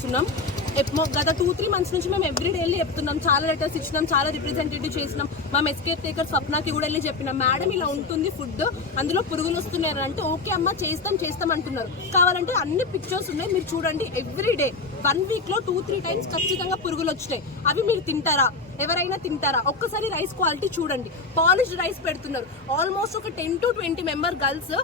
చేస్తున్నాం. గత two three months నుంచి మేము ఎవ్రీ డే వెళ్ళి చెప్తున్నాం. చాలా లెటర్స్ ఇచ్చినాం చాలా రిప్రజెంటేటివ్ చేసినాం. మా ఎస్కేప్ టేకర్ స్వప్నకి కూడా వెళ్ళి చెప్పినాం. మేడం ఇలా ఉంటుంది ఫుడ్ అందులో పురుగులు వస్తున్నాయని అంటే ఓకే అమ్మ చేస్తాం చేస్తాం అంటున్నారు. కావాలంటే అన్ని పిక్చర్స్ ఉన్నాయి మీరు చూడండి. ఎవ్రీ డే వన్ వీక్లో టూ త్రీ టైమ్స్ ఖచ్చితంగా పురుగులు వచ్చినాయి. అవి మీరు తింటారా? ఎవరైనా తింటారా? ఒక్కసారి రైస్ క్వాలిటీ చూడండి. పాలిష్ రైస్ పెడుతున్నారు. ఆల్మోస్ట్ ఒక ten to twenty member girls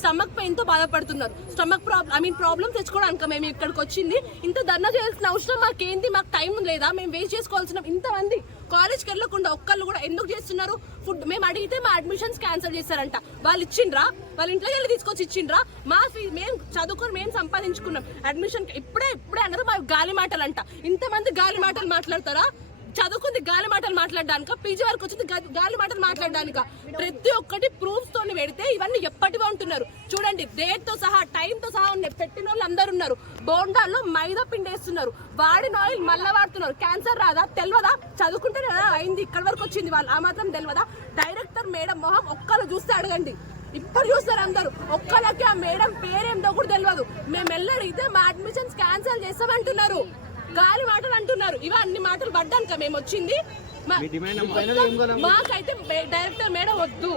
stomach పెయిన్తో బాధపడుతున్నారు. Stomach problem I mean problem తెచ్చుకోవడానికి మేము ఇక్కడికి వచ్చింది. ఇంత ధర్నా చేయాల్సిన అవసరం మాకేంది? మాకు టైం లేదా? మేము వేస్ట్ చేసుకోవాల్సిన ఇంతమంది కాలేజ్కి వెళ్ళకుండా ఒక్కళ్ళు కూడా ఎందుకు చేస్తున్నారు? ఫుడ్ మేము అడిగితే మా అడ్మిషన్స్ క్యాన్సిల్ చేశారంట. వాళ్ళు ఇచ్చిండ్రా? వాళ్ళ ఇంట్లో వెళ్ళి తీసుకొచ్చి ఇచ్చిండ్రా? మా ఫీ మేము చదువుకొని మేము సంపాదించుకున్నాం. అడ్మిషన్ ఇప్పుడే ఇప్పుడే అన్నారు మా గాలి మాటలు అంట ఇంతమంది గాలి మాటలు మాట్లాడతారా? చదువుకుంది గాలి మాటలు మాట్లాడడానిక? పీజీ వరకు వచ్చింది గాలి మాటలు మాట్లాడడానిక? ప్రతి ఒక్కటి ప్రూఫ్స్ తోని పెడితే ఇవన్నీ ఎప్పటివో ఉంటున్నారు. చూడండి డేట్తో సహా టైం తో సహా ఉన్నాయి పెట్టిన వాళ్ళు అందరు ఉన్నారు. బోండాల్లో మైదా పిండి వేస్తున్నారు. వాడిన ఆయిల్ మళ్ళా వాడుతున్నారు. క్యాన్సర్ రాదా? తెలియదా చదువుకుంటే కదా అయింది. ఇక్కడ వరకు వచ్చింది వాళ్ళు. ఆ మాత్రం తెలియదా డైరెక్టర్ మేడం మొహం ఒక్కరు చూస్తే అడగండి. ఇప్పుడు చూస్తారు అందరూ. ఒక్కరికి ఆ మేడం పేరేందో కూడా తెలియదు మేము వెళ్ళి అడిగితే మా అడ్మిషన్స్ క్యాన్సిల్ చేస్తామంటున్నారు. గాలి మాటలు అంటున్నారు. ఇవి అన్ని మాటలు పడ్డాక మేము వచ్చింది మాకైతే డైరెక్టర్ మేడం వద్దు.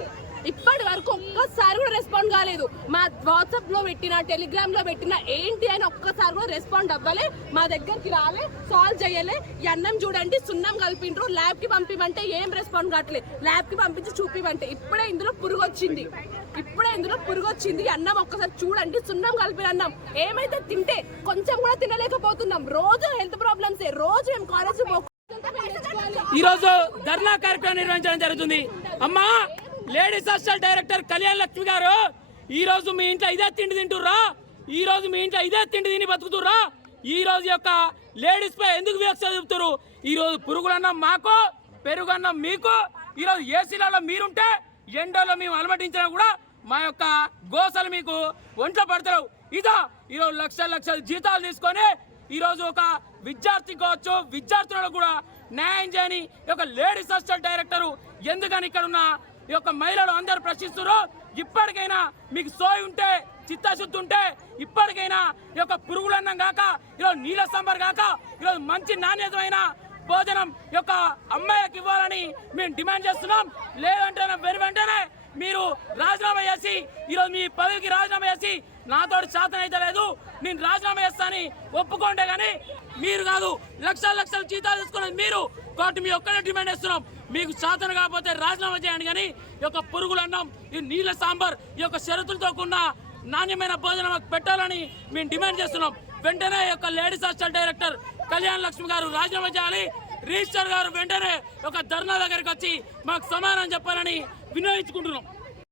ఇప్పటి వరకు ఒక్కసారి కూడా రెస్పాండ్ కాలేదు. మా వాట్సాప్లో పెట్టిన టెలిగ్రామ్లో పెట్టిన ఏంటి అని ఒక్కసారి కూడా రెస్పాండ్ అవ్వలే. మా దగ్గరికి రాలే సాల్వ్ చేయలే. ఈ అన్నం చూడండి సున్నం కలిపిండ్రు. ల్యాబ్కి పంపిమంటే ఏం రెస్పాండ్ కావట్లే. ల్యాబ్కి పంపించి చూపిమంటే ఇప్పుడే ఇందులో పురుగు వచ్చింది ఇప్పుడే ఇందులో పురుగు వచ్చింది అన్నం ఒక్కసారి చూడండి సున్నం కలిపిన అన్నం. ఏమైతే తింటే కొంచెం కూడా తినలేకపోతున్నాం. రోజు హెల్త్ ప్రాబ్లమ్స్ రోజు మేము కాలేజ్ ఈరోజు ధర్నా కార్యక్రమం నిర్వహించడం జరుగుతుంది. అమ్మా! Ladies hostel director Kalyan Lakshmi garu ఈ రోజు మీ ఇంట్లో ఇదే తిండి తింటుర్రా? ఈ రోజు మీ ఇంట్లో ఇదే తిండి తిని బతుకుతుర్రా? ఈ రోజు యొక్క లేడీస్ పై ఎందుకు వివక్ష చూపుతారు ఈ రోజు పురుగులన్నం మాకు పెరుగున్నం మీకు ఈ రోజు ఏసీలలో మీరుంటే ఎండోలో మేము అలమటించినా కూడా మా యొక్క గోసలు మీకు ఒంట్లో పడతారు ఇదా ఈరోజు లక్షల లక్షల జీతాలు తీసుకొని ఈరోజు ఒక విద్యార్థి కావచ్చు విద్యార్థులకు కూడా న్యాయం చేయని ఈ యొక్క లేడీస్ హాస్టల్ డైరెక్టర్ ఎందుకని ఇక్కడ ఉన్న ఈ యొక్క మహిళలు అందరు ప్రశ్నిస్తున్నారు. ఇప్పటికైనా మీకు సోయి ఉంటే చిత్తశుద్ధి ఉంటే ఇప్పటికైనా ఈ యొక్క పురుగులన్నం కాక ఈరోజు నీళ్ళ సాంబార్ కాక ఈరోజు మంచి నాణ్యతమైన భోజనం ఈ యొక్క అమ్మాయికి ఇవ్వాలని మేము డిమాండ్ చేస్తున్నాం. లేదంటే వెను వెంటనే మీరు రాజీనామా చేసి ఈరోజు మీ పదవికి రాజీనామా చేసి నాతో శాతం అయితే లేదు. నేను రాజీనామా చేస్తానని ఒప్పుకోండే కానీ మీరు కాదు లక్షల లక్షల జీతాలు తీసుకున్నది మీరు. కాబట్టి మీ ఒక్కడే డిమాండ్ చేస్తున్నాం. మీకు సాధన కాకపోతే రాజీనామా చేయండి కానీ ఈ యొక్క పురుగులన్నం ఈ నీళ్ళ సాంబార్ ఈ యొక్క షరతులతో కూడిన నాణ్యమైన భోజనం పెట్టాలని మేము డిమాండ్ చేస్తున్నాం. వెంటనే ఈ యొక్క ladies hostel director Kalyan Lakshmi garu రాజీనామా చేయాలి. రిజిస్టర్ గారు వెంటనే ఒక ధర్నా దగ్గరికి వచ్చి మాకు సమాధానం చెప్పాలని వినియోగించుకుంటున్నాం